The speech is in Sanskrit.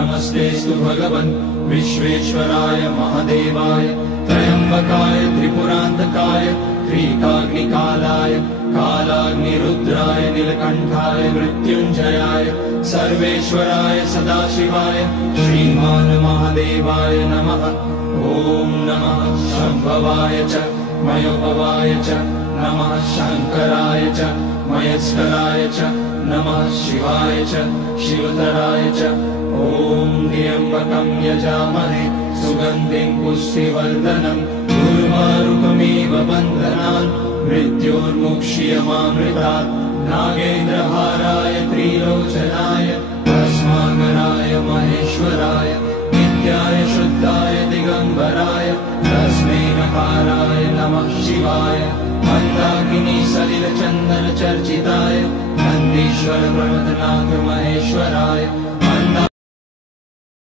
नमस्तेऽस्तु भगवन् विश्वेश्वराय महादेवाय त्र्यम्बकाय त्रिपुरान्तकाय त्रिकाग्निकालाय कालाग्निरुद्राय नीलकण्ठाय मृत्युञ्जयाय सर्वेश्वराय सदाशिवाय श्रीमान् महादेवाय नमः। ॐ नमः शम्भवाय च मयोभवाय च नमः शङ्कराय च मयस्कराय च नमः शिवाय च शिवतराय च। ॐ त्र्यम्बकं यजामहे सुगन्धिं पुष्टिवर्धनम् उर्वारुकमिव बन्धनान् मृत्योर्मुक्ष्यमामृतात्। नागेन्द्रहाराय त्रिलोचनाय भस्माकराय महेश्वराय नित्याय शुद्धाय दिगम्बराय तस्मै नकाराय नमः शिवाय। मन्दाकिनी सलिलचन्दन चर्चिताय नन्दीश्वर प्रमथनाथ महेश्वराय